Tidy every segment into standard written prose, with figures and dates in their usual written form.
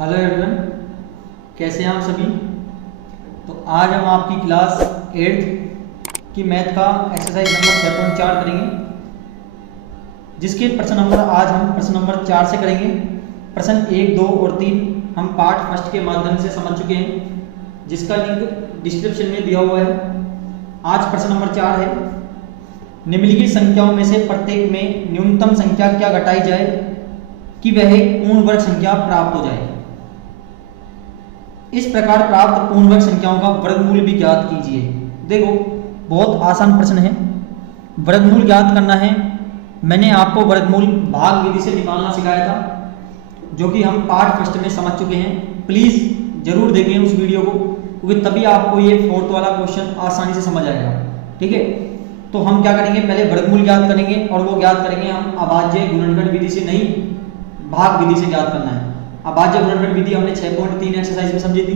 Hello everyone, कैसे हैं आप सभी। तो आज हम आपकी क्लास 8th की मैथ का एक्सरसाइज नंबर 6.4 करेंगे, जिसके प्रश्न नंबर आज हम प्रश्न नंबर 4 से करेंगे। प्रश्न 1, 2 और 3 हम पार्ट फर्स्ट के माध्यम से समझ चुके हैं, जिसका लिंक डिस्क्रिप्शन में दिया हुआ है। आज प्रश्न नंबर 4 है, निम्नलिखित संख्याओं में से प्रत्येक में न्यूनतम संख्या क्या घटाई जाए कि वह एक पूर्ण वर्ग संख्या प्राप्त हो जाए। इस प्रकार प्राप्त पूर्ण वर्ग संख्याओं का वर्गमूल भी ज्ञात कीजिए। देखो, बहुत आसान प्रश्न है। वर्गमूल ज्ञात करना है। मैंने आपको वर्गमूल भाग विधि से निकालना सिखाया था, जो कि हम पार्ट फर्स्ट में समझ चुके हैं। प्लीज जरूर देखें उस वीडियो को, क्योंकि तभी आपको ये फोर्थ वाला क्वेश्चन आसानी से समझ आएगा। ठीक है, तो हम क्या करेंगे, पहले वर्गमूल ज्ञात करेंगे, और वो ज्ञात करेंगे हम अभाज्य गुणनखंड विधि से नहीं, भाग विधि से ज्ञात करना है। अभाज्य गुणनखंड विधि हमने 6.3 एक्सरसाइज में समझी थी।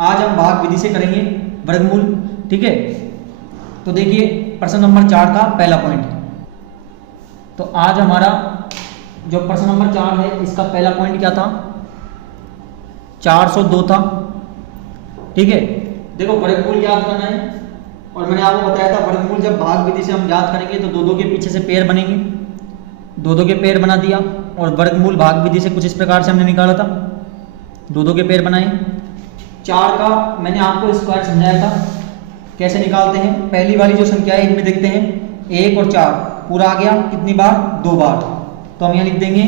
आज हम भाग विधि से करेंगे वर्गमूल। ठीक है, तो देखिए प्रश्न नंबर 4 का पहला पॉइंट। तो आज हमारा जो प्रश्न नंबर 4 है, इसका पहला पॉइंट क्या था, 402 था। ठीक है, देखो वर्गमूल ज्ञात करना है, और मैंने आपको बताया था वर्गमूल जब भाग विधि से हम ज्ञात करेंगे तो दो के पीछे से पेड़ बनेंगे। दो के पेड़ बना दिया, और वर्गमूल भाग विधि से कुछ इस प्रकार से हमने निकाला था, दो के पेड़ बनाए। 4 का मैंने आपको स्क्वायर समझाया था, कैसे निकालते हैं। पहली वाली जो संख्या है इनमें देखते हैं 1 और 4 पूरा आ गया, कितनी बार, 2 बार। तो हम यहाँ लिख देंगे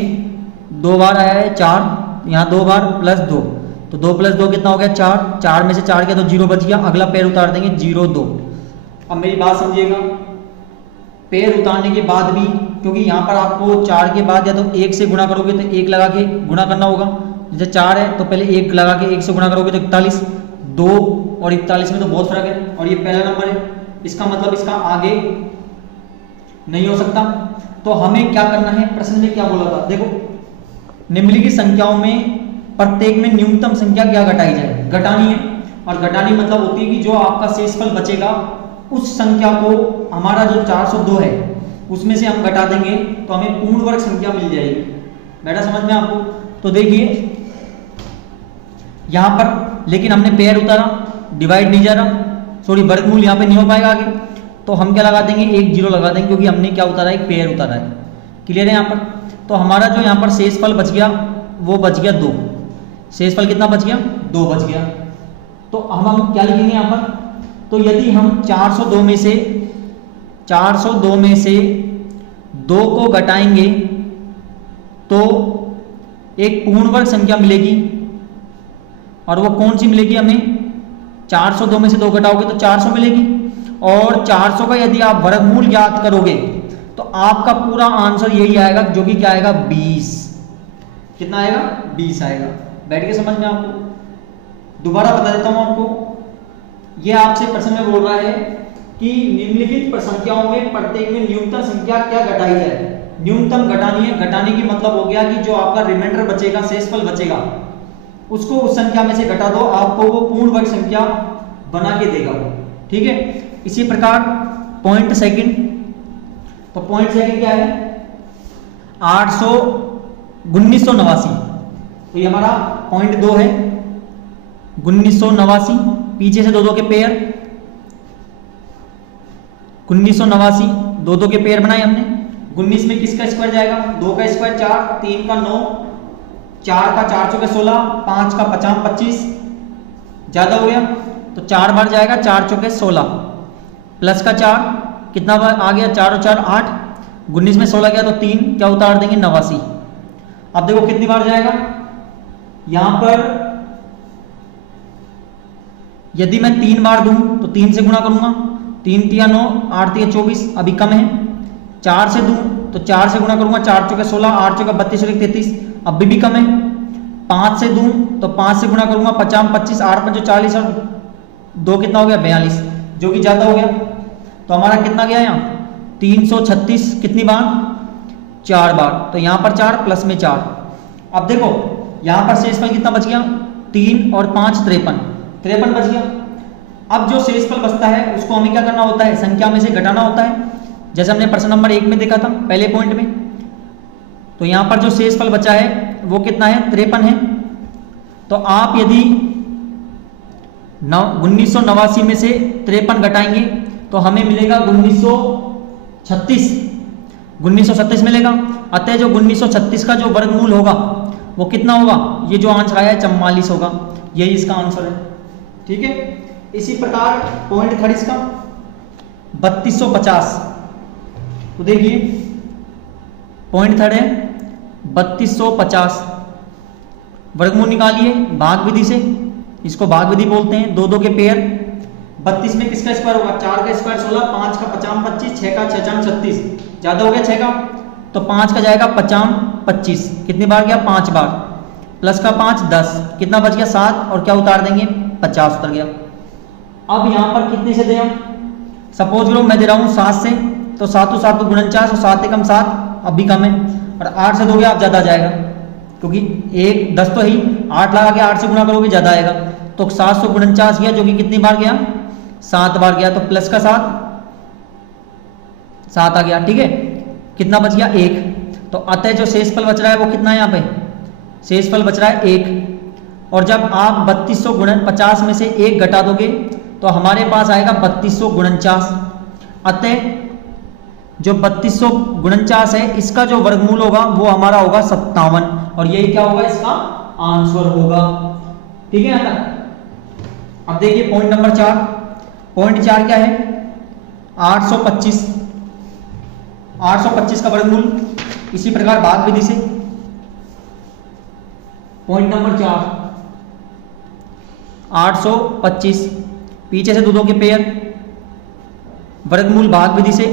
2 बार आया है 4, यहाँ 2 बार प्लस 2, तो 2 + 2 कितना हो गया 4। 4 में से 4 गया तो 0 बच गया, अगला पेड़ उतार देंगे 0, 2। अब मेरी बात समझिएगा, पेड़ उतारने के बाद भी, क्योंकि यहाँ पर आपको 4 के बाद या तो 1 से गुणा करोगे तो 1 लगा के गुणा करना होगा। जैसे 4 है तो पहले 1 लगा के 1 से गुणा करोगे तो 41। 2 और 41 में तो बहुत फर्क है, और ये पहला नंबर है, इसका मतलब इसका आगे नहीं हो सकता। तो हमें क्या करना है, प्रश्न में क्या बोला था, देखो निम्नलिखित संख्याओं में प्रत्येक में न्यूनतम संख्या क्या घटाई जाए, घटानी है। और घटानी मतलब होती है कि जो आपका शेषफल बचेगा उस संख्या को, हमारा जो 402 है उसमें से हम घटा देंगे तो हमें पूर्ण वर्ग संख्या मिल जाएगी। बेटा समझ में आपको। तो देखिए यहां पर, लेकिन हमने पेड़ उतारा, डिवाइड नहीं जा रहा, सॉरी वर्गमूल यहां पे नहीं हो पाएगा आगे, तो हम क्या लगा देंगे, 1 0 लगा देंगे, क्योंकि हमने क्या उतारा है, एक पेड़ उतारा है। क्लियर है यहाँ पर। तो हमारा जो यहाँ पर शेषफल बच गया वो बच गया 2। शेषफल कितना बच गया, 2 बच गया। तो हम क्या लिखेंगे यहाँ पर, तो यदि हम 402 में से 2 को घटाएंगे तो एक पूर्ण वर्ग संख्या मिलेगी, और वो कौन सी मिलेगी हमें, 402 में से 2 घटाओगे तो 400 मिलेगी। और 400 का यदि आप वर्गमूल ज्ञात करोगे तो आपका पूरा आंसर यही आएगा, जो कि क्या आएगा, 20। कितना आएगा, 20 आएगा। बैठ के समझ में आपको। दोबारा बता देता हूं आपको, ये आपसे प्रश्न में बोल रहा है कि निम्नलिखित संख्याओं में प्रत्येक में न्यूनतम संख्या क्या घटाई जाए। न्यूनतम घटानी है। घटाने की मतलब हो गया कि जो आपका रिमाइंडर बचेगा, शेषफल बचेगा, उसको उस संख्या में से घटा दो, आपको वो पूर्ण वर्ग संख्या बना के देगा वो। ठीक है, इसी प्रकार पॉइंट सेकंड, तो पॉइंट सेकंड क्या है, 1989। तो ये हमारा पॉइंट 2 है, 1989। पीछे से 2 के पेयर, 1989 2 के पेयर बनाए हमने। 19 में किसका स्क्वायर जाएगा, 2 का स्क्वायर 4, 3 का 9, 4 का 4 चौके 16, 5 का 50 25, ज्यादा हो गया तो 4 बार जाएगा, 4 चौके 16 प्लस का 4, कितना बार आ गया, 4 और 4 8। 19 में 16 गया तो 3 क्या उतार देंगे, 89। अब देखो कितनी बार जाएगा, यहां पर यदि मैं 3 बार दूं तो 3 से गुणा करूंगा, 3 × 9, 8 × 24, अभी कम है। 4 से दूं तो 4 से गुणा करूंगा, 4 चौके 16, 8 चौके 32 और 33, अभी भी कम है। 5 से दूं तो 5 से गुणा करूंगा, 50 25, 8 5 40 और 2 कितना हो गया, 42, जो कि ज्यादा हो गया। तो हमारा कितना गया यहाँ, 336, कितनी बार, 4 बार। तो यहाँ पर 4 प्लस में 4। अब देखो यहाँ पर शेषफल कितना बच गया, 3 और 5 53 बच गया। अब जो शेषफल बचता है उसको हमें क्या करना होता है, संख्या में से घटाना होता है, जैसे हमने प्रश्न नंबर 1 में देखा था पहले पॉइंट में। तो यहाँ पर जो शेषफल बचा है वो कितना है, 53 है। तो आप यदि 1989 में से 53 घटाएंगे तो हमें मिलेगा 1936 मिलेगा। अतः जो 1936 का जो वर्गमूल होगा वो कितना होगा, ये जो आंसर आया है 44 होगा, यही इसका आंसर है। ठीक है, इसी प्रकार पॉइंट 30 का 3250, तो देखिए पॉइंट 30 है 3250, वर्गमूल निकालिए भाग विधि से, इसको भाग विधि बोलते हैं। दो दो के पेयर, 32 में किसका स्क्वायर होगा, 4 का स्क्वायर 16, 5 का 50 25, 6 का 6 चाम 36, ज्यादा हो गया 6 का, तो 5 का जाएगा 50 25, कितनी बार गया 5 बार, प्लस का 5 10, कितना बच गया 7, और क्या उतार देंगे 50 उतर गया। अब यहाँ पर कितने से दे हम, सपोज करो मैं दे रहा हूँ 7 से, तो 7 7 49 और 7 एकम 7, अब भी कम है, और 8 से दोगे आप ज़्यादा जाएगा, क्योंकि 1 10 तो ही 8 लगा के 8 से गुना करोगे ज़्यादा आएगा, तो 749 गया जो कि कितनी बार गया 7 बार गया, तो प्लस का 7 आ गया। ठीक है, कितना बच गया 1, तो अतः जो शेषफल बच रहा है वो कितना है, यहाँ पे शेषफल बच रहा है 1, और जब आप 3250 में से 1 घटा दोगे तो हमारे पास आएगा 3249। अतः जो 3249 है इसका जो वर्गमूल होगा वो हमारा होगा 57, और यही क्या होगा इसका आंसर होगा। ठीक है, यहाँ तक। अब देखिए पॉइंट नंबर 4, पॉइंट 4 क्या है 825, 825 का वर्गमूल इसी प्रकार भाग विधि से। पॉइंट नंबर 4 825, पीछे से दो के पेयर, वर्गमूल भाग विधि से।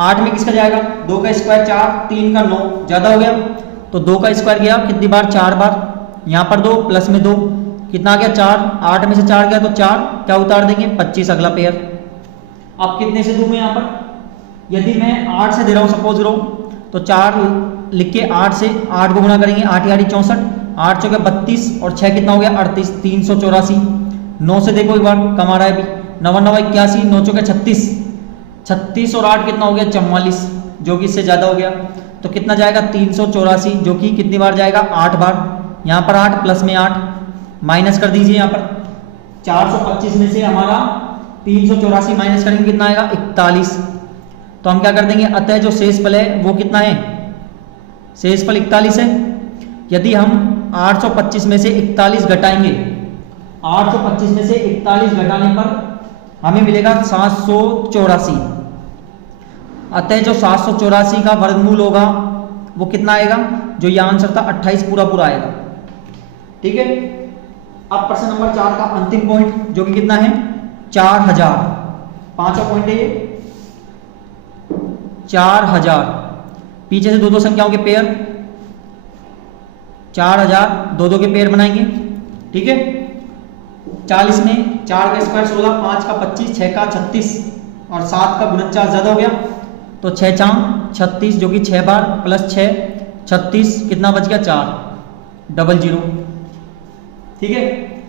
8 में किसका जाएगा, 2 का स्क्वायर 4, 3 का 9, ज्यादा हो गया तो 2 का स्क्वायर गया कितनी बार 4 बार, यहाँ पर 2 प्लस में 2, कितना आ गया 4, 8 में से 4 गया तो 4, क्या उतार देंगे 25 अगला पेयर। अब कितने से दूं मैं यहाँ पर, यदि मैं 8 से दे रहा हूँ सपोज करो, तो 4 लिख के 8 से 8 को गुना करेंगे, 8 यारी 64, 8 चौके 32, और 6 कितना हो गया 38, 384। 9 से देखो एक बार कम आ रहा है अभी, 9 9 81, 9 चौके 36, 36 और 8 कितना हो गया 44, जो कि इससे ज्यादा हो गया, तो कितना जाएगा 384, जो कि कितनी बार जाएगा 8 बार, यहाँ पर 8 प्लस में 8 माइनस कर दीजिए, यहाँ पर 425 में से हमारा 384 माइनस करेंगे कितना आएगा 41, तो हम क्या कर देंगे, अतः जो शेषफल है वो कितना है, शेषफल 41 है। यदि हम 825 में से 41 घटाएंगे, 825 में से 41 घटाने पर हमें मिलेगा 784, अतः जो 784 का वर्गमूल होगा वो कितना आएगा, जो ये आंसर था 28 पूरा पूरा आएगा। ठीक है, अब प्रश्न नंबर 4 का अंतिम पॉइंट जो कि कितना है 4000, 5वां पॉइंट है ये 4000, पीछे से दो संख्याओं के पेयर, 4000 दो के पेयर बनाएंगे। ठीक है, 40 में 4 का स्क्वायर 16, 5 का 25, 6 का 36 और 7 का 49 ज्यादा हो गया, तो 6 चाम 36 जो कि 6 बार, प्लस 6 36, कितना बच गया 4 00। ठीक है,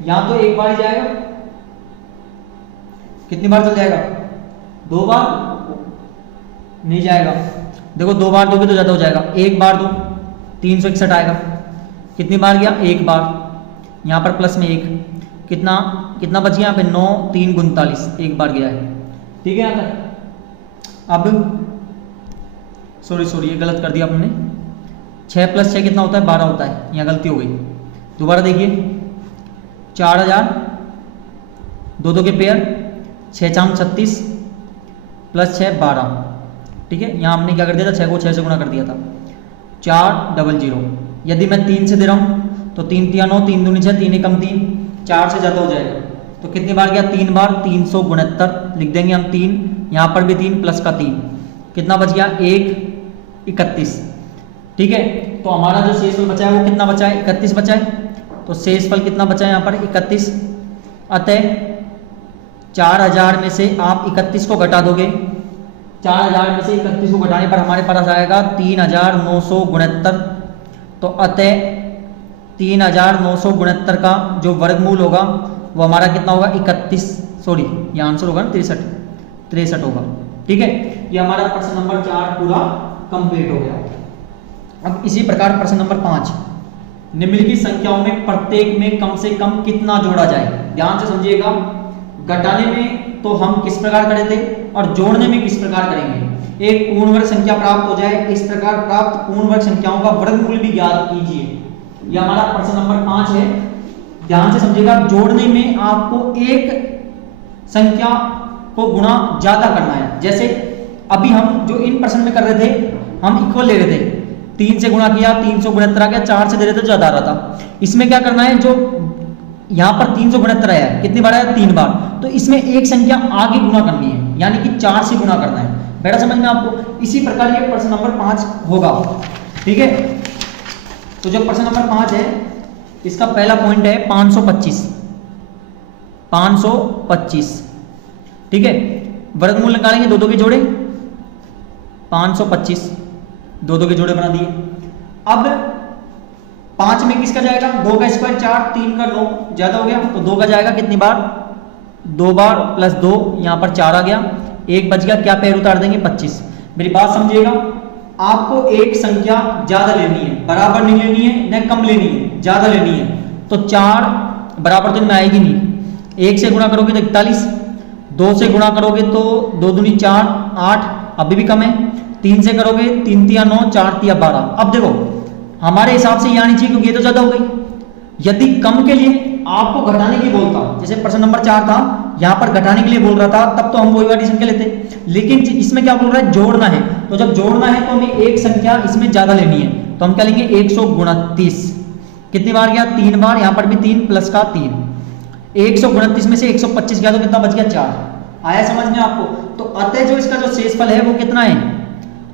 यहां तो एक बार ही जाएगा, कितनी बार चल जाएगा 2 बार नहीं जाएगा, देखो 2 बार दोगे तो ज्यादा हो जाएगा, 1 बार दो 361 आएगा, कितनी बार गया 1 बार, यहाँ पर प्लस में 1, कितना कितना बच गया यहाँ पे 9 3 39, 1 बार गया है। ठीक है, यहाँ तक। अब सॉरी ये गलत कर दिया आपने, 6 + 6 कितना होता है 12 होता है, यहाँ गलती हो गई, दोबारा देखिए 4000 दो के पेयर, 6 चाम 36 प्लस 6 12। ठीक है, यहाँ हमने क्या कर दिया था 6 को 6 से गुणा कर दिया था, 400। यदि मैं 3 से दे रहा हूँ तो 3 3 9, 3 दूनी 6, 3 एकम 3, 4 से ज़्यादा हो जाएगा, तो कितनी बार गया 3 बार, 369 लिख देंगे हम 3, यहाँ पर भी 3 प्लस का 3, कितना बच गया 1 31। ठीक है, तो हमारा जो शेषफल बचा है वो कितना बचा है 31 बचा है, तो शेषफल कितना बचा है यहाँ पर 31। अतः 4000 में से आप 31 को घटा दोगे, 4000 में से 31 को घटाने पर हमारे पास आएगा 3969, तो अतः 3969 का जो वर्गमूल होगा वो हमारा कितना होगा 31, सॉरी ये आंसर होगा 63 होगा। ठीक है, ये हमारा प्रश्न नंबर 4 पूरा कंप्लीट हो गया। अब इसी प्रकार प्रश्न नंबर 5, निम्नलिखित संख्याओं में प्रत्येक में कम से कम कितना जोड़ा जाए। ध्यान से समझिएगा, घटाने में तो हम किस प्रकार करे थे और जोड़ने में किस प्रकार करेंगे। एक पूर्ण वर्ग संख्या प्राप्त हो जाए, इस प्रकार प्राप्त पूर्ण वर्ग संख्याओं का वर्गमूल भी ज्ञात कीजिए। यह हमारा प्रश्न नंबर 5 है। ध्यान से समझिएगा, जोड़ने में आपको एक संख्या को गुणा ज्यादा करना है। जैसे अभी हम जो इन प्रश्न में कर रहे थे, हम इक्वल ले रहे थे, 3 से गुणा किया 369 आ गया, 4 से दे रहे थे ज्यादा आ रहा था। इसमें क्या करना है, जो यहाँ पर 369 आया है, कितनी बार आया, 3 बार, तो इसमें एक संख्या आगे गुणा करनी है, यानी कि 4 से गुणा करना है। बेटा समझ में आपको। इसी प्रकार ये प्रश्न नंबर 5 होगा। ठीक है, तो जो प्रश्न नंबर 5 है इसका पहला पॉइंट है 525। 525, ठीक है। वर्गमूल निकालेंगे, दो दो के जोड़े, 525 दो दो के जोड़े बना दिए। अब 5 में किसका जाएगा, 2 का स्क्वायर 4, 3 का 9, ज्यादा हो गया तो 2 का जाएगा कितनी बार, 2 बार प्लस 2, यहाँ पर 4 आ गया, 1 बच गया, क्या पैर उतार देंगे, 25। मेरी बात समझिएगा, आपको एक संख्या ज्यादा लेनी है, बराबर नहीं लेनी है, न कम लेनी है, ज्यादा लेनी है। तो 4 बराबर तो इनमें आएगी नहीं, 1 से गुणा करोगे तो 41, 2 से गुणा करोगे तो 2 दूनी 4, 8, अभी भी कम है, 3 से करोगे 3 तिया 9, 4 तिया 12। अब देखो हमारे हिसाब से ये आनी चाहिए क्योंकि ये तो ज्यादा हो गई। यदि कम के लिए आपको घटाने के लिए बोलता, जैसे प्रश्न नंबर 4 था, यहाँ पर घटाने के लिए बोल रहा था, तब तो हम वही वाली संख्या लेते। लेकिन इसमें क्या बोल रहा है, जोड़ना है, तो जब जोड़ना है तो हमें एक संख्या इसमें ज्यादा लेनी है, तो हम क्या लेंगे 129। कितनी बार गया, 3 बार, यहाँ पर भी 3 प्लस का 3, 129 में से 125 गया तो कितना बच गया, 4। आया समझ में आपको। तो अतः जो इसका जो शेषफल है वो कितना है,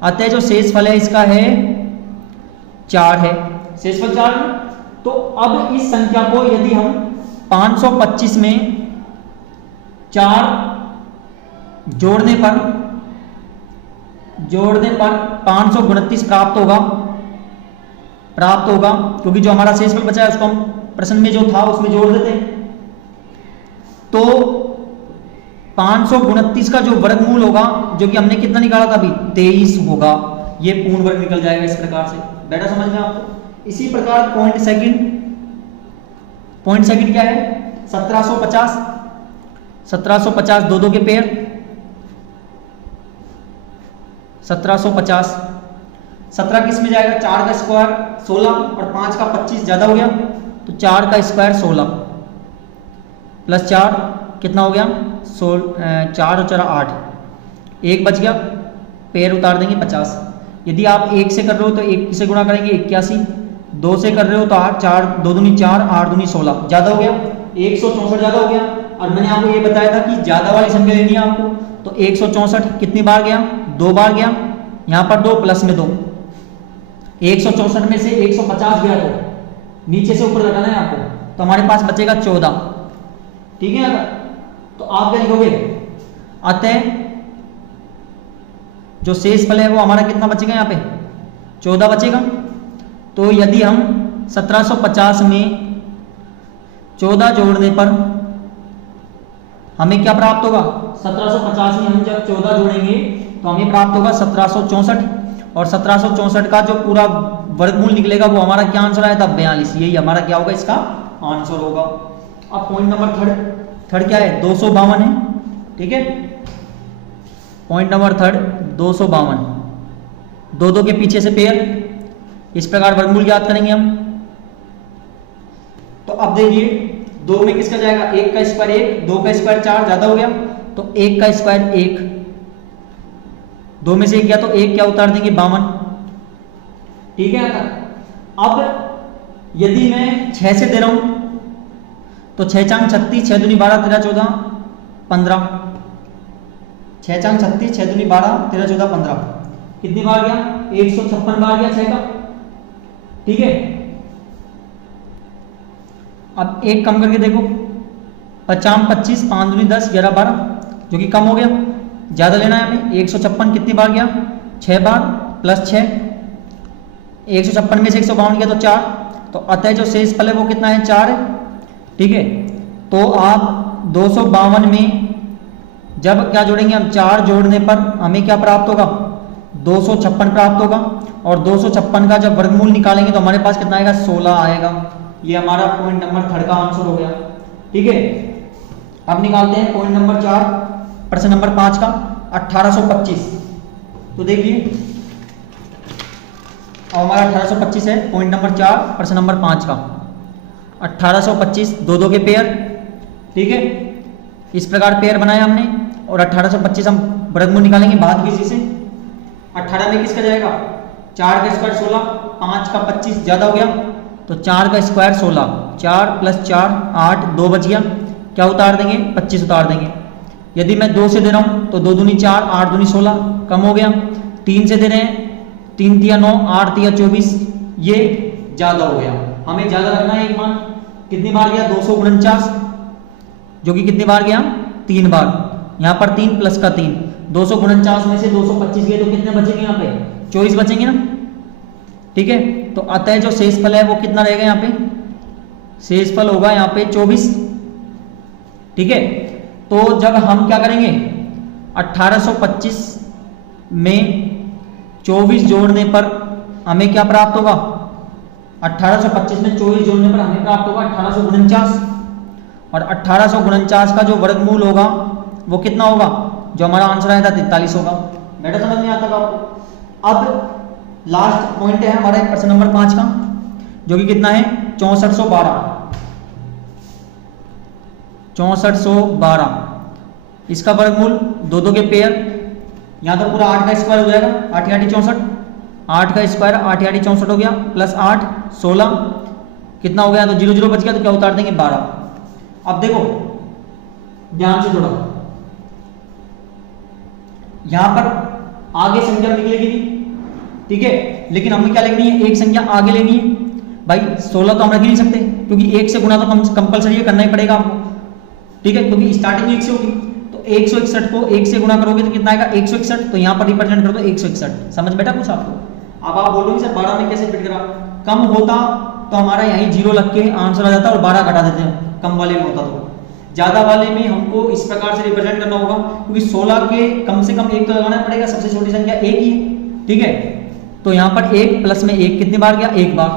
अतः जो शेषफल है इसका है 4 है, शेषफल 4 है। तो अब इस संख्या को यदि हम 525 में 4 जोड़ने पर 529 प्राप्त होगा, क्योंकि जो हमारा शेषफल बचा है उसको हम प्रश्न में जो था उसमें जोड़ देते हैं। तो 529 का जो वर्गमूल होगा, जो कि हमने कितना निकाला था अभी, 23 होगा, ये पूर्ण वर्ग निकल जाएगा इस प्रकार से। बेटा समझ में आपको। इसी प्रकार पॉइंट सेकंड क्या है, 1750 दो दो के पेयर, 1750, 17 किस में जाएगा, 4 का स्क्वायर 16 और 5 का 25, ज्यादा हो गया, तो 4 का स्क्वायर 16 प्लस 4 कितना हो गया, 4 और 4 8, 1 बच गया, पेड़ उतार देंगे 50। यदि आप 1 से कर रहे हो तो 1 से गुणा करेंगे 81, 2 से कर रहे हो तो 8, 4 2 दूनी 4, 8 दूनी 16, ज्यादा हो गया, 164 ज्यादा हो गया। और मैंने आपको ये बताया था कि ज्यादा वाली संख्या लेनी है आपको, तो 164 कितनी बार गया, 2 बार गया, यहाँ पर 2 प्लस में 2, 164 में से 150 गया तो नीचे से ऊपर लगाना है आपको, तो हमारे पास बचेगा 14। ठीक है, तो आप क्या लिखोगे, अतः जो शेषफल है वो हमारा कितना बचेगा, यहाँ पे 14 बचेगा। तो यदि हम 1750 में 14 जोड़ने पर हमें क्या प्राप्त होगा, 1750 में हम जब 14 जोड़ेंगे तो हमें प्राप्त होगा 1764, और 1764 का जो पूरा वर्गमूल निकलेगा वो हमारा क्या आंसर आया था, 42। यही हमारा क्या होगा, इसका आंसर होगा। अब पॉइंट नंबर थर्ड क्या है, 252 है। ठीक है, पॉइंट नंबर 252, दो दो के पीछे से पेयर, इस प्रकार वर्गमूल ज्ञात करेंगे हम। तो अब देखिए 2 में किसका जाएगा, 1 का स्क्वायर 1, 2 का स्क्वायर 4, ज्यादा हो गया, तो 1 का स्क्वायर 1, 2 में से 1 गया तो 1 क्या उतार देंगे, 52। ठीक है, अब यदि मैं 6 से दे रहा हूं तो 6 चांग 36, 6 दूनी 12, 13 14 15, 6 चांग 36, 6 दूनी 12, 13 14 15, कितनी बार गया, 156 बार गया 6 का। ठीक है, अब 1 कम करके देखो, 50 25, 5 दूनी 10, 11 12, जो कि कम हो गया, ज्यादा लेना है हमें। 156 कितनी बार गया, 6 बार प्लस 6, 156 में से 152 गया तो 4, तो अतः जो शेषफल है वो कितना है, 4 है। ठीक है, तो आप 252 में जब क्या जोड़ेंगे हम, 4 जोड़ने पर हमें क्या प्राप्त होगा, 256 प्राप्त होगा। और 256 का जब वर्गमूल निकालेंगे तो हमारे पास कितना आएगा, 16 आएगा। ये हमारा पॉइंट नंबर 3 का आंसर हो गया। ठीक है, अब निकालते हैं पॉइंट नंबर 4, प्रश्न नंबर 5 का 1825। तो देखिए अब हमारा 1825 है, पॉइंट नंबर 4 प्रश्न नंबर 5 का 1825, दो दो के पेयर। ठीक है, इस प्रकार पेयर बनाया हमने और 1825 हम वर्गमूल निकालेंगे भाग किसी से। 18 में किसका जाएगा, 4 का स्क्वायर 16, 5 का 25 ज़्यादा हो गया तो 4 का स्क्वायर 16, 4 + 4 8, 2 बच गया, क्या उतार देंगे, 25 उतार देंगे। यदि मैं 2 से दे रहा हूँ तो 2 दूनी 4, 8 दूनी 16, कम हो गया। 3 से दे रहे हैं, 3 तिया 9, 8 तिया 24, ये ज़्यादा हो गया। हमें ज़्यादा रखना है एक मान, कितनी बार गया, 249, जो कि कितनी बार गया, 3 बार। यहाँ पर 3 + का 3, 249 में से 225 गए तो कितने बचेंगे, यहाँ पे 24 बचेंगे ना। ठीक है, तो अतः जो शेषफल है वो कितना रहेगा, यहाँ पे शेषफल होगा यहाँ पे 24। ठीक है, तो जब हम क्या करेंगे, 1825 में 24 जोड़ने पर हमें क्या प्राप्त होगा, 1825 में 24 जोड़ने पर हमें प्राप्त होगा 1849। और 1849 का जो वर्गमूल होगा वो कितना होगा, जो हमारा आंसर आया था 43 होगा। बेटा समझ में आता था आपको। अब लास्ट पॉइंट है हमारे प्रश्न नंबर 5 का, जो कि कितना है, 6412। 6412 इसका वर्गमूल दो दो के पेयर, यहाँ तो पूरा 8 का स्क्वायर हो जाएगा, 8 8 64, 8 का स्क्वायर 8 8 64 हो गया, प्लस 8 16, कितना हो गया, तो 0 0 बच गया, तो क्या उतार देंगे, 12। अब देखो ध्यान से थोड़ा, यहां पर आगे संख्या निकलेगी नहीं, ठीक है, लेकिन हमें क्या लेनी है, एक संख्या आगे लेनी है। भाई 16 तो हम रख ही नहीं सकते, क्योंकि 1 से गुणा तो कंपलसरी है, करना ही पड़ेगा आपको। ठीक है, क्योंकि स्टार्टिंग 1 से होगी, तो 161 को 1 से गुणा करोगे तो कितना आएगा, 161। तो यहाँ पर रिप्रेजेंट कर दो 161। समझ बेटा कुछ आपको। अब आप बोलोगे सर 12 में कैसे फिट करा, कम होता तो हमारा यहीं 0 लग के आंसर आ जाता और 12 घटा देते हैं, कम वाले में होता तो। ज्यादा वाले में हमको इस प्रकार से रिप्रेजेंट करना होगा, क्योंकि 16 के कम से कम 1 तो लगाना पड़ेगा, सबसे छोटी संख्या 1 ही है। ठीक है, तो यहाँ पर 1 प्लस में 1 कितनी बार गया, 1 बार।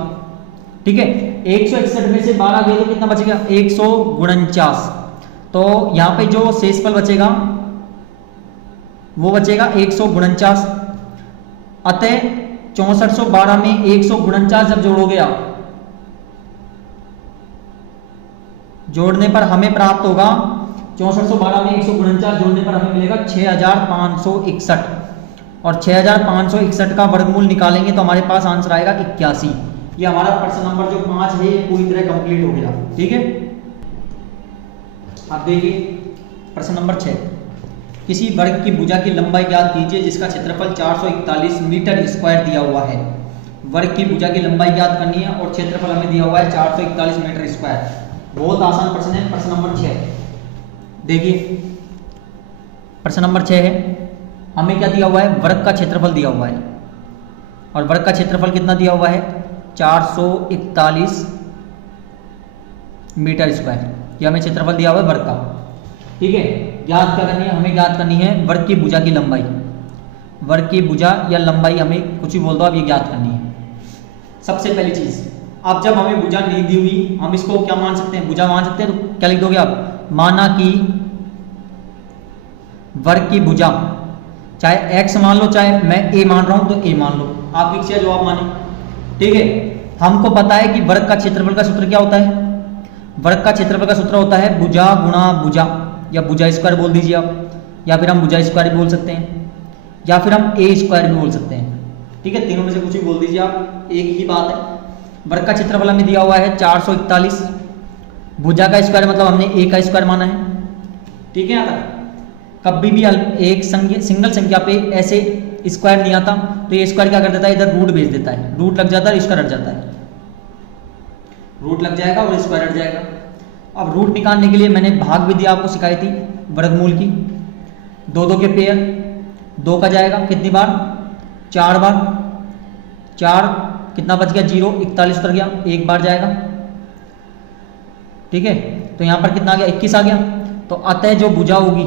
ठीक है, 161 में से 12 गए तो कितना बचेगा, 149। तो यहाँ पे जो शेषफल बचेगा वो बचेगा 149। अतः 6412 में 149 जब जोड़ोगे आप, जोड़ने पर हमें प्राप्त होगा, 6412 में 149 जोड़ने पर हमें मिलेगा 6561। और 6561 का वर्गमूल निकालेंगे तो हमारे पास आंसर आएगा 81। ये हमारा प्रश्न नंबर जो 5 है ये पूरी तरह कंप्लीट हो गया। ठीक है, अब देखिए प्रश्न नंबर 6, किसी वर्ग की भुजा की लंबाई ज्ञात कीजिए जिसका क्षेत्रफल 441 मीटर स्क्वायर दिया हुआ है। वर्ग की भुजा की लंबाई ज्ञात करनी है और क्षेत्रफल हमें दिया हुआ है 441 मीटर स्क्वायर। बहुत आसान प्रश्न है, प्रश्न नंबर 6। देखिए प्रश्न नंबर 6 है, हमें क्या दिया हुआ है, वर्ग का क्षेत्रफल दिया हुआ है, और वर्ग का क्षेत्रफल कितना दिया हुआ है, 441 मीटर स्क्वायर। ये हमें क्षेत्रफल दिया हुआ है वर्ग का। ठीक है, ज्ञात क्या करनी है, हमें ज्ञात करनी है वर्ग की भुजा की लंबाई। वर्ग की भुजा या लंबाई हमें कुछ भी बोल दो, अब ये ज्ञात करनी है। सबसे पहली चीज, अब जब हमें भुजा नहीं दी हुई, हम इसको क्या मान सकते हैं, भुजा मान सकते हैं, तो क्या लिख दोगे आप, माना कि वर्ग की भुजा, चाहे x मान लो चाहे मैं a मान रहा हूं तो a मान लो, आपकी इच्छा जो आप माने। ठीक है, हमको पता है कि वर्ग का क्षेत्रफल का सूत्र क्या होता है, वर्ग का क्षेत्रफल का सूत्र होता है भुजा गुणा भुजा, या भुजा स्क्वायर बोल दीजिए आप, या फिर हम भुजा स्क्वायर भी बोल सकते हैं, या फिर हम a स्क्वायर भी बोल सकते हैं। ठीक है, तीनों में से कुछ भी बोल दीजिए आप, एक ही बात है। वर्ग का क्षेत्रफल हमें दिया हुआ है 441, भुजा का स्क्वायर मतलब हमने a का स्क्वायर माना है। ठीक है, यहाँ तक कभी भी एक सिंगल संख्या पे ऐसे स्क्वायर नहीं आता तो ये स्क्वायर क्या कर देता है, इधर रूट भेज देता है, रूट लग जाता है, इसका हट जाता है, रूट लग जाएगा और स्क्वायर हट जाएगा। अब रूट निकालने के लिए मैंने भाग विधि आपको सिखाई थी वर्गमूल की, दो दो के पेयर, 2 का जाएगा कितनी बार, 4 बार, 4 कितना बच गया, 0, 41 उतर गया, 1 बार जाएगा। ठीक है, तो यहाँ पर कितना आ गया, 21 आ गया। तो अतः जो भुजा होगी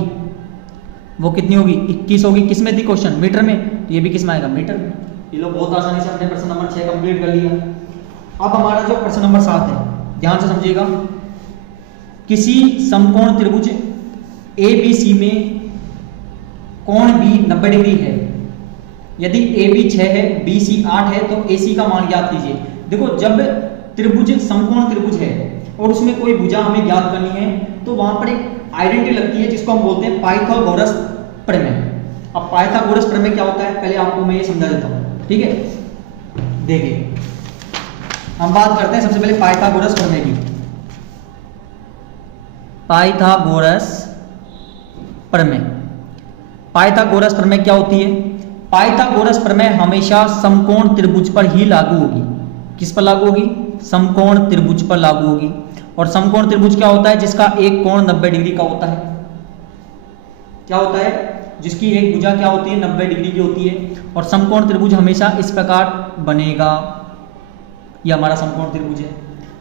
वो कितनी होगी 21 होगी। किस में थी क्वेश्चन, मीटर में, तो ये भी किस में आएगा, मीटर में। ये लोग बहुत आसानी से हमने प्रश्न नंबर 6 कंप्लीट कर लिया। अब हमारा जो प्रश्न नंबर 7 है, ध्यान से समझिएगा। किसी समकोण त्रिभुज ABC में कोण B 90 डिग्री है। यदि AB 6 है, BC 8 है तो AC का मान ज्ञात कीजिए। देखो, जब त्रिभुज समकोण त्रिभुज है और उसमें कोई भुजा हमें ज्ञात करनी है तो वहां पर एक आइडेंटिटी लगती है जिसको हम बोलते हैं पाइथागोरस प्रमेय। अब पाइथागोरस प्रमेय क्या होता है, पहले आपको मैं ये समझा देता हूं, ठीक है। देखिए, हम बात करते हैं सबसे पहले पाइथागोरस प्रमेय की। पाइथागोरस प्रमेय, पाइथागोरस प्रमेय क्या होती है? पाइथागोरस प्रमेय हमेशा समकोण त्रिभुज पर ही लागू होगी। किस पर लागू होगी? समकोण त्रिभुज पर लागू होगी। और समकोण त्रिभुज क्या होता है? जिसका एक कोण 90 डिग्री का होता है। क्या होता है? जिसकी एक भुजा क्या होती है, 90 डिग्री की होती है। और समकोण त्रिभुज हमेशा इस प्रकार बनेगा। ये हमारा समकोण त्रिभुज है।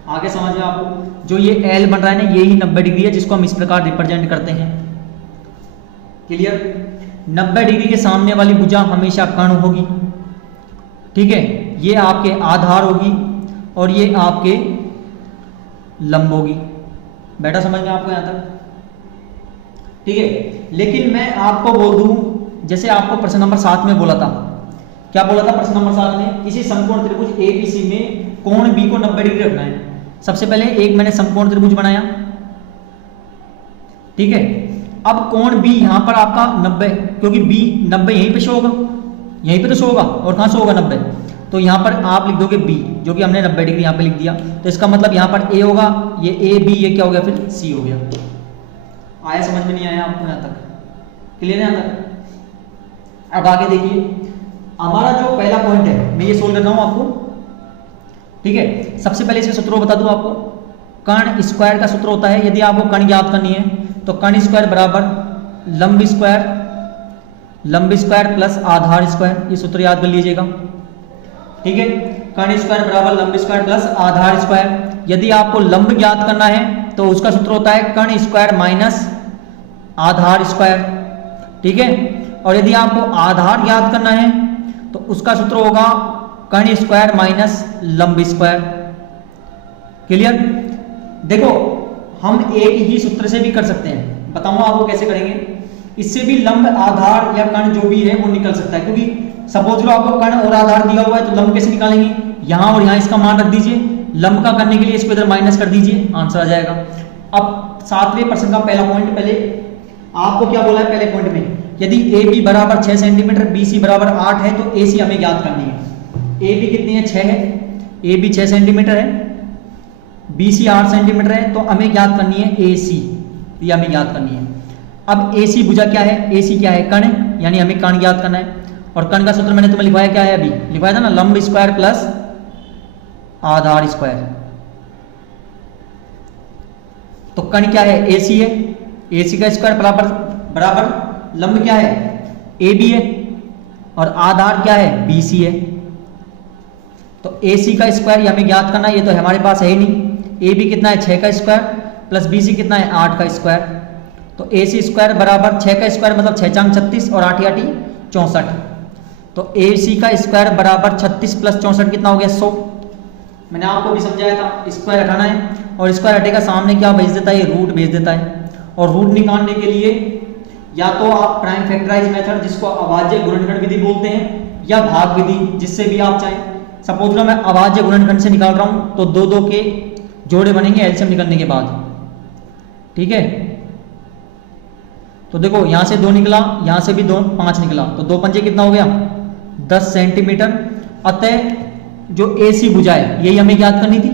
आगे समझ में आपको, जो ये L बन रहा है ना, यही 90 डिग्री है जिसको हम इस प्रकार रिप्रेजेंट करते हैं। क्लियर? 90 डिग्री के सामने वाली भुजा हमेशा कर्ण होगी, ठीक है। ये आपके आधार होगी और ये आपके लंब होगी। बेटा समझ में आपको यहां तक? ठीक है। लेकिन मैं आपको बोल दूं, जैसे आपको प्रश्न नंबर 7 में बोला था, क्या बोला था प्रश्न नंबर 7 में? किसी समकोण त्रिभुज ABC में कोण B को 90 डिग्री रखना है। सबसे पहले एक मैंने समकोण त्रिभुज बनाया, ठीक है। अब कोण B यहां पर आपका 90, क्योंकि B 90 यहीं पे शो होगा, यहीं पे तो शो होगा, और कहां शो होगा 90, तो यहां पर आप लिख दोगे B, जो कि हमने 90 डिग्री यहां पे लिख दिया। तो इसका मतलब यहां पर A होगा, ये A B, ये क्या हो गया फिर C हो गया। आया समझ में? नहीं आया आपको यहां तक? क्लियर है यहां तक? अब आगे देखिए, हमारा जो पहला पॉइंट है मैं ये सोल्व कर रहा हूं आपको, ठीक है। सबसे पहले इसका सूत्र बता दूं आपको। कर्ण स्क्वायर का सूत्र होता है, यदि आपको कर्ण ज्ञात करनी है तो कर्ण स्क्वायर बराबर लंब स्क्वायर प्लस आधार स्क्वायर, ये सूत्र याद कर लीजिएगा, ठीक है। कर्ण स्क्वायर बराबर लंब स्क्वायर प्लस आधार स्क्वायर। यदि आपको लंब ज्ञात करना है तो उसका सूत्र होता है कर्ण स्क्वायर माइनस आधार स्क्वायर, ठीक है। और यदि आपको आधार ज्ञात करना है तो उसका सूत्र होगा कर्ण स्क्वायर माइनस लंब स्क्वायर। क्लियर? देखो, हम एक ही सूत्र से भी कर सकते हैं, बताऊंगा आपको कैसे करेंगे। इससे भी लंब, आधार या कर्ण जो भी है वो निकल सकता है, क्योंकि सपोज लो आपको कर्ण और आधार दिया हुआ है तो लंब कैसे निकालेंगे? यहां और यहां इसका मान रख दीजिए, लंब का करने के लिए इसको इधर माइनस कर दीजिए, आंसर आ जाएगा। अब 7वें प्रश्न का पहला पॉइंट, पहले आपको क्या बोला है पहले पॉइंट में? यदि AB बराबर 6 सेंटीमीटर, BC बराबर 8 है तो AC हमें ज्ञात करनी है। AB कितनी है? 6 है। AB 6 सेंटीमीटर है, BC 8 सेंटीमीटर है, तो हमें ज्ञात करनी है AC, ये हमें ज्ञात करनी है। अब AC भुजा क्या है? AC क्या है? कर्ण, यानी हमें कर्ण ज्ञात करना है। और कर्ण का सूत्र मैंने तुम्हें लिखवाया, क्या है? अभी लिखवाया था ना, लंब स्क्वायर प्लस आधार स्क्वायर। तो कर्ण क्या है? AC है। AC का स्क्वायर बराबर लंब क्या है? AB है, और आधार क्या है? BC है। तो AC का स्क्वायर हमें ज्ञात करना है, ये तो हमारे पास है ही नहीं। AB कितना है? 6 का स्क्वायर प्लस BC कितना है? 8 का स्क्वायर। तो AC स्क्वायर बराबर 6 का स्क्वायर मतलब 6 चांग 36 और 8 आठी 64। तो AC का स्क्वायर बराबर 36 प्लस 64 कितना हो गया? 100। मैंने आपको भी समझाया था, स्क्वायर हटाना है और स्क्वायर हटेगा, सामने क्या भेज देता है? ये रूट भेज देता है। और रूट निकालने के लिए या तो आप प्राइम फैक्टराइज मेथड, जिसको अभाज्य गुणनखंड विधि बोलते हैं, या भाग विधि, जिससे भी आप चाहें। सपोज लो मैं अभाज्य गुणनखंड से निकाल रहा हूं तो 2 के जोड़े बनेंगे एलसीएम निकलने के बाद, ठीक है। तो देखो, यहां से 2 निकला, यहां से भी 2, 5 निकला, तो 2 पंजे कितना हो गया? 10 सेंटीमीटर। अतः जो AC भुजा है यही हमें ज्ञात करनी थी।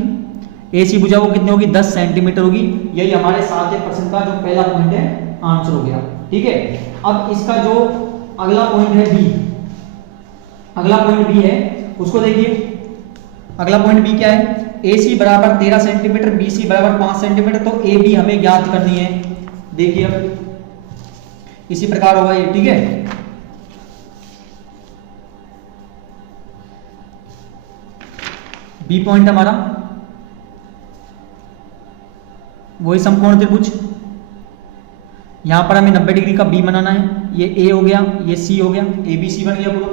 AC भुजा वो कितनी होगी? 10 सेंटीमीटर होगी। यही हमारे 7वें प्रश्न का जो पहला पॉइंट है आंसर हो गया, ठीक है। अब इसका जो अगला पॉइंट है B, अगला पॉइंट B है, उसको देखिए। अगला पॉइंट B क्या है? AC बराबर 13 सेंटीमीटर, BC बराबर 5 सेंटीमीटर, तो AB हमें ज्ञात करनी है। देखिए, अब इसी प्रकार होगा ये, ठीक है। B पॉइंट हमारा वही समकोण त्रिभुज, यहां पर हमें 90 डिग्री का B बनाना है। ये ए हो गया, ये सी हो गया, ए बी सी बन गया पूरा।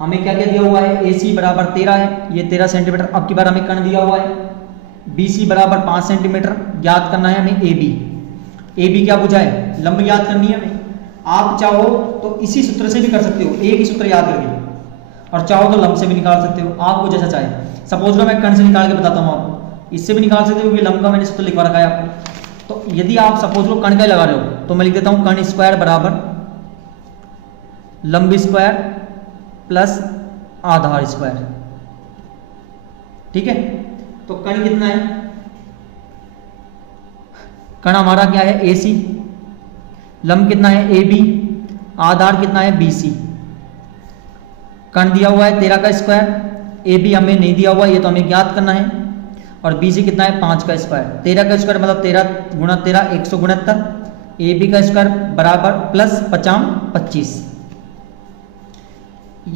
हमें क्या क्या दिया हुआ है, ए सी बराबर 13 है, ये 13 सेंटीमीटर। अब की बार हमें कण दिया हुआ है बी सी बराबर 5 सेंटीमीटर। याद करना है हमें ए बी। ए बी क्या पूछा है, लंब याद करनी है हमें। आप चाहो तो इसी सूत्र से भी कर सकते हो, एक ही सूत्र याद करके, और चाहो तो लंब से भी निकाल सकते हो, आपको जैसा चाहे। सपोज लो मैं कण से निकाल के बताता हूँ आपको, इससे भी निकाल सकते हो क्योंकि लंब का मैंने सूत्र लिखवा रखा है आपको। तो यदि आप सपोज लो कण का लगा रहे हो तो मैं लिख देता हूँ कण स्क्वायर बराबर लंब स्क्वायर प्लस आधार स्क्वायर। ठीक है, तो कण कितना है, कण हमारा क्या है ए सी, लंब कितना है ए बी, आधार कितना है बी सी। कण दिया हुआ है 13 का स्क्वायर, ए बी हमें नहीं दिया हुआ, ये तो हमें ज्ञात करना है, और बी सी कितना है 5 का स्क्वायर। 13 का स्क्वायर मतलब 13 गुणा 13 169, ए बी का स्क्वायर बराबर प्लस 50 25।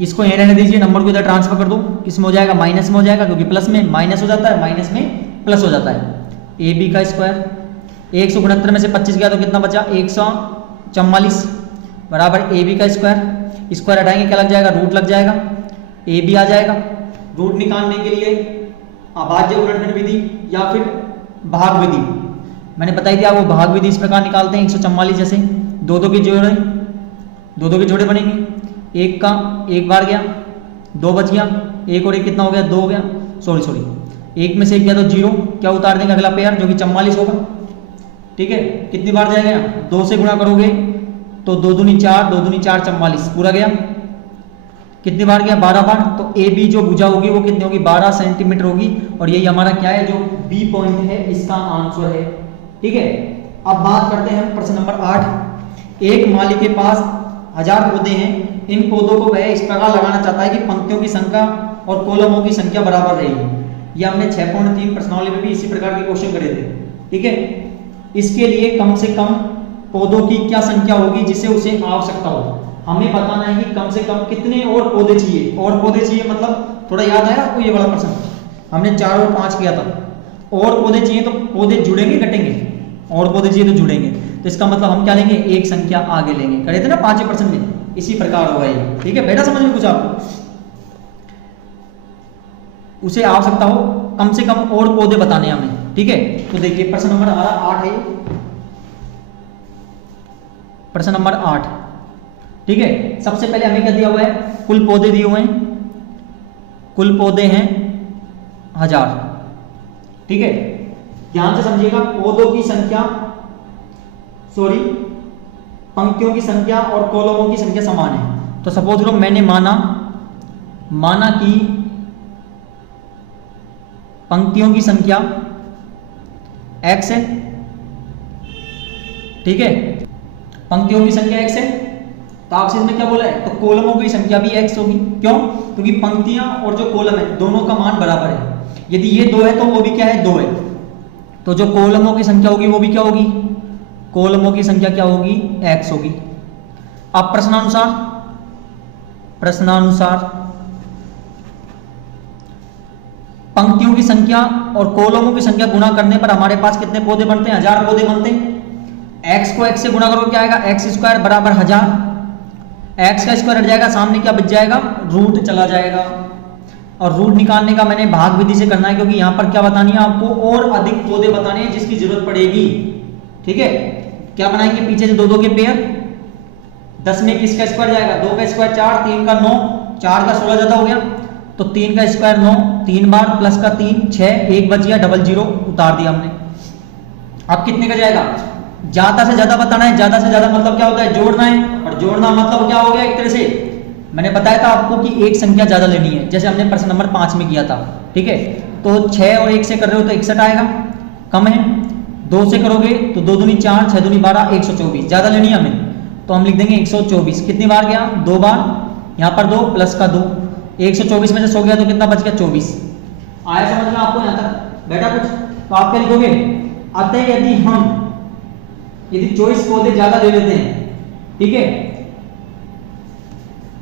इसको यहीं रहने दीजिए, नंबर को इधर ट्रांसफर कर दो, किसमें हो जाएगा माइनस में हो जाएगा, क्योंकि प्लस में माइनस हो जाता है, माइनस में प्लस हो जाता है। ए बी का स्क्वायर 169 में से 25 गया तो कितना बचा 144 बराबर ए बी का स्क्वायर। स्क्वायर हटाएंगे क्या लग जाएगा, रूट लग जाएगा, ए बी आ जाएगा। रूट निकालने के लिए अभाज्य गुणनखंड विधि या फिर भाग विधि मैंने बताई थी आपको। भाग विधि इस प्रकार निकालते हैं 144 जैसे, दो दो के जोड़े बनेंगे, एक का एक बार गया, दो बच गया, एक और एक कितना हो गया, दो हो गया, सॉरी एक में से एक गया तो जीरो, क्या उतार देंगे अगला पेयर जो कि 44 होगा। ठीक है, कितनी बार जाएगा, 2 से गुणा करोगे तो 2 दूनी 4, 2 दूनी 4 44 पूरा गया। कितनी बार गया 12 बार। तो ए बी जो भुजा होगी वो कितनी होगी 12 सेंटीमीटर होगी, और यही हमारा क्या है जो बी पॉइंट है, इसका आंसर है। ठीक है, अब बात करते हैं प्रश्न नंबर 8। एक माली के पास 1000 पौधे हैं, इन पौधों को वह इस प्रकार लगाना चाहता है कि पंक्तियों की संख्या और कॉलमों की संख्या बराबर रहेगी। ये हमने 6.3 प्रश्नावली में भी इसी प्रकार के क्वेश्चन करे थे। ठीक है, इसके लिए कम से कम पौधों की क्या संख्या होगी जिससे उसे आवश्यकता हो। हमें बताना है कि कम से कम कितने और पौधे चाहिए। और पौधे चाहिए मतलब थोड़ा याद आया आपको, ये वाला प्रश्न हमने 4 और 5 किया था। और पौधे चाहिए तो पौधे जुड़ेंगे कटेंगे, और पौधे चाहिए तो जुड़ेंगे, तो इसका मतलब हम क्या लेंगे, एक संख्या आगे लेंगे। करे थे ना 5% में, इसी प्रकार होगा ये। ठीक है, बेटा समझ में कुछ आपको, उसे आवश्यकता हो कम से कम और पौधे बताने हमें। ठीक है, तो देखिए प्रश्न नंबर हमारा 8 है, प्रश्न नंबर 8। ठीक है, सबसे पहले हमें क्या दिया हुआ है, कुल पौधे दिए हुए हैं, कुल पौधे हैं 1000। ठीक है, ध्यान से समझिएगा, पौधों की संख्या पंक्तियों की संख्या और कॉलमों की संख्या समान है। तो सपोज लो मैंने माना कि पंक्तियों की संख्या x है। ठीक है, पंक्तियों की संख्या x है, तो आपसे इसमें क्या बोला है, तो कॉलमों की संख्या भी x होगी। क्यों, क्योंकि पंक्तियां और जो कॉलम है दोनों का मान बराबर है। यदि ये 2 है तो वो भी क्या है 2 है, तो जो कॉलमों की संख्या होगी वो भी क्या होगी, कॉलमों की संख्या क्या होगी x होगी। अब प्रश्नानुसार पंक्तियों की संख्या और कॉलमों की संख्या गुणा करने पर हमारे पास कितने पौधे बनते हैं, 1000 पौधे बनते हैं। x को x से गुणा करो क्या आएगा, x स्क्वायर बराबर 1000। x का स्क्वायर हट जाएगा, सामने क्या बच जाएगा, रूट चला जाएगा। और रूट निकालने का मैंने भाग विधि से करना है, क्योंकि यहां पर क्या बतानी है आपको, और अधिक पौधे बताने हैं जिसकी जरूरत पड़ेगी। ठीक है, क्या बनाएंगे, पीछे से 2 के पेयर, 10 में किसका स्क्वायर जाएगा, 2 का स्क्वायर 4, 3 का 9, 4 का 16 ज्यादा हो गया, तो 3 का स्क्वायर 9, 3 बार प्लस का 3 6, 1 बच गया, 00 उतार दिया हमने। अब कितने का जाएगा, ज्यादा से ज्यादा बताना है। ज्यादा से ज्यादा मतलब क्या होता है, जोड़ना है, और जोड़ना मतलब क्या हो गया, एक तरह से मैंने बताया था आपको कि एक संख्या ज्यादा लेनी है, जैसे हमने प्रश्न नंबर 5 में किया था। ठीक है, तो 6 और 1 से कर रहे हो तो 61 आएगा, कम है। 2 से करोगे तो 2 दूनी 4, 6 दूनी 12, 124 ज्यादा लेनी है हमें, तो हम लिख देंगे 124। कितनी बार गया, 2 बार, यहाँ पर 2 प्लस का 2, 124 में से 100 गया तो कितना बच गया 24। आया समझ में आपको यहाँ तक बेटा कुछ, तो आप क्या लिखोगे, अतः यदि 24 पौधे ज्यादा ले लेते हैं। ठीक है,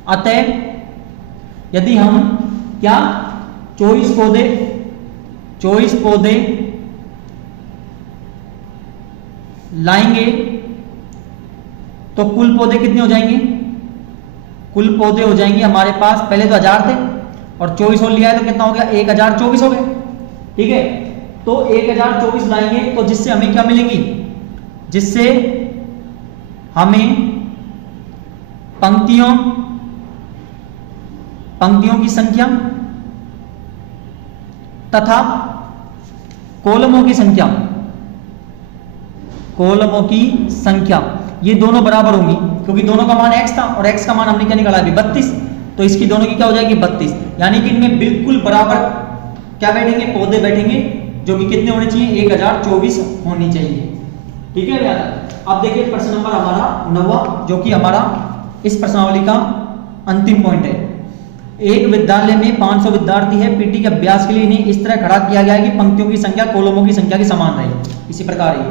अतः यदि हम क्या 24 पौधे लाएंगे तो तो कुल पौधे कितने हो जाएंगे? कुल पौधे हो जाएंगे हमारे पास, पहले तो 1000 थे और 24 और लिया है तो कितना हो गया? 1024 हो गए। ठीक है, तो 1024 लाएंगे तो जिससे हमें क्या मिलेंगी? जिससे हमें पंक्तियों की संख्या तथा कॉलमों की संख्या ये दोनों बराबर होंगी, क्योंकि दोनों का मान x था और x का मान हमने क्या निकाला अभी? 32। तो इसकी दोनों की क्या हो जाएगी? 32। यानी कि इनमें बिल्कुल बराबर क्या बैठेंगे? पौधे बैठेंगे, जो कि कितने होने चाहिए? 1024 होनी चाहिए। ठीक है भैया। अब देखिए प्रश्न नंबर हमारा 9वां, जो कि हमारा इस प्रश्नावली का अंतिम पॉइंट है। एक विद्यालय में 500 विद्यार्थी है। पीटी के अभ्यास के लिए इन्हें इस तरह खड़ा किया गया है कि पंक्तियों की संख्या कॉलमों की संख्या के समान रहे। इसी प्रकार है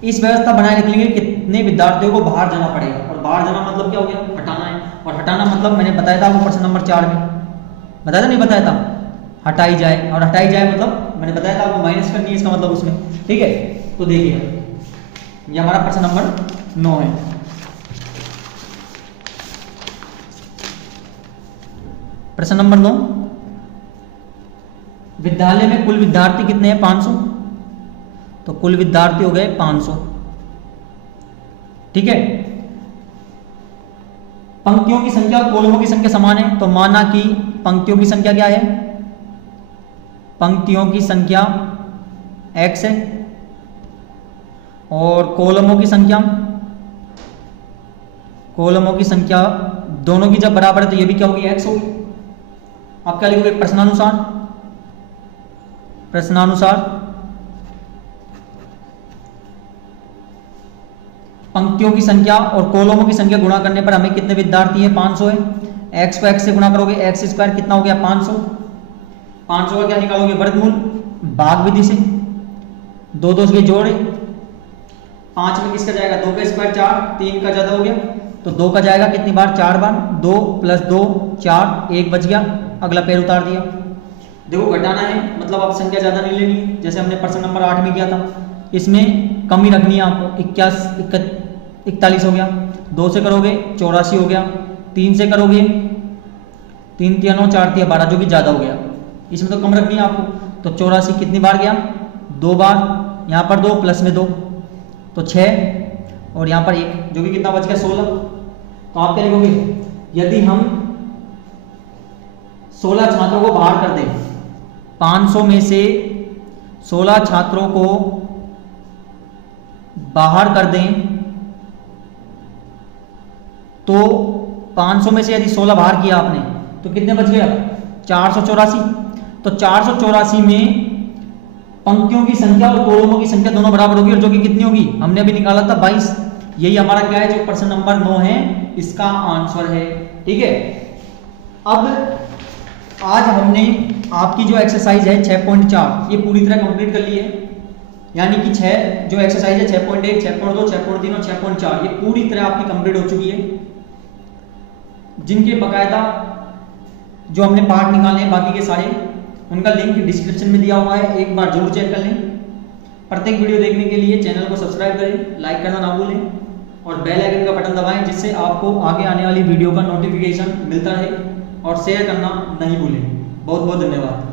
इस व्यवस्था बनाए रखने के लिए कितने विद्यार्थियों को बाहर जाना पड़ेगा? और बाहर जाना मतलब क्या हो गया? हटाना है। और हटाना मतलब मैंने बताया था आपको प्रश्न नंबर 4 में, बताया था नहीं बताया था? हटाई जाए, और हटाई जाए मतलब मैंने बताया था आपको माइनस करनी है इसका मतलब उसमें। ठीक है, तो देखिए ये हमारा प्रश्न नंबर 9 है। प्रश्न नंबर 9, विद्यालय में कुल विद्यार्थी कितने हैं? 500। तो कुल विद्यार्थी हो गए 500। ठीक है, पंक्तियों की संख्या और कॉलमों की संख्या समान है, तो माना कि पंक्तियों की संख्या क्या है? पंक्तियों की संख्या x है और कॉलमों की संख्या दोनों की जब बराबर है तो ये भी क्या होगी? x होगी। आप क्या लिखोगे? प्रश्नानुसार पंक्तियों की संख्या और कॉलमों की संख्या गुणा करने पर हमें कितने विद्यार्थी है? 500 है। x को x से गुणा करोगे, x स्क्वायर कितना हो गया? 500। 500 का क्या निकालोगे? वर्गमूल, भाग विधि से, दो दो के जोड़े, 5 में किसका जाएगा? 2 का स्क्वायर 4, 3 का ज्यादा हो गया तो 2 का जाएगा कितनी बार? 4 बार। 2 + 2 4, 1 बच गया, अगला पैर उतार दिया। देखो घटाना है मतलब आप संख्या ज्यादा नहीं लेनी है, जैसे हमने प्रश्न नंबर 8 में किया था। इसमें कमी रखनी है आपको। 41 हो गया, 2 से करोगे 84 हो गया, 3 से करोगे 3 × 9 4 × 12, जो कि ज्यादा हो गया। इसमें तो कम रखनी है आपको। तो 84 कितनी बार गया? 2 बार। यहाँ पर 2 प्लस में 2 तो 6 और यहाँ पर 1, जो कि कितना बच गया? 16। तो आप क्या लिखोगे? यदि हम 16 छात्रों को बाहर कर दें, 500 में से 16 छात्रों को बाहर कर दें तो 500 में से यदि 16 बाहर किया आपने तो कितने बच गया? 484। तो 484 में पंक्तियों की संख्या और कॉलमों की संख्या दोनों बराबर होगी, और जो कि कितनी होगी? हमने अभी निकाला था 22। यही हमारा क्या है? जो प्रश्न नंबर 9 है इसका आंसर है। ठीक है, अब आज हमने आपकी जो एक्सरसाइज है 6.4 ये पूरी तरह कंप्लीट कर ली है। यानी कि 6 जो एक्सरसाइज है 6.1, 6.2, 6.3 और 6.4 ये पूरी तरह आपकी कंप्लीट हो चुकी है, जिनके बकायदा जो हमने पार्ट निकाले हैं बाकी के सारे, उनका लिंक डिस्क्रिप्शन में दिया हुआ है, एक बार जरूर चेक कर लें। प्रत्येक वीडियो देखने के लिए चैनल को सब्सक्राइब करें, लाइक करना ना भूलें और बेल आइकन का बटन दबाएं, जिससे आपको आगे आने वाली वीडियो का नोटिफिकेशन मिलता रहे, और शेयर करना नहीं भूलें। बहुत बहुत धन्यवाद।